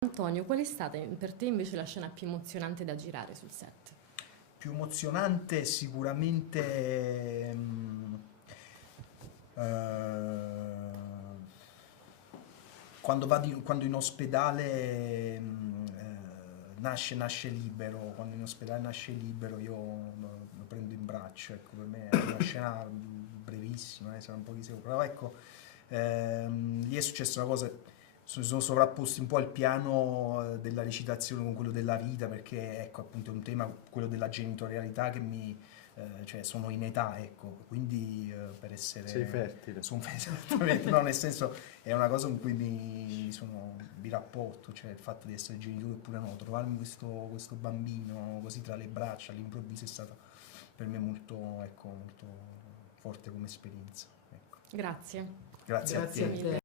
Antonio, qual è stata per te invece la scena più emozionante da girare sul set? Più emozionante sicuramente quando in ospedale nasce libero, quando in ospedale nasce libero io lo prendo in braccio, ecco, per me è una scena brevissima, sarà un po' di secondi, però ecco, lì è successa una cosa, si sono sovrapposti un po' il piano della recitazione con quello della vita, perché ecco, appunto è un tema, quello della genitorialità, che cioè sono in età, ecco, quindi per essere... Sei fertile. Esattamente, no, nel senso è una cosa con cui mi rapporto, cioè il fatto di essere genitore oppure no, trovarmi questo bambino così tra le braccia all'improvviso è stata per me molto, ecco, molto forte come esperienza. Ecco. Grazie. Grazie a Grazie te. a te.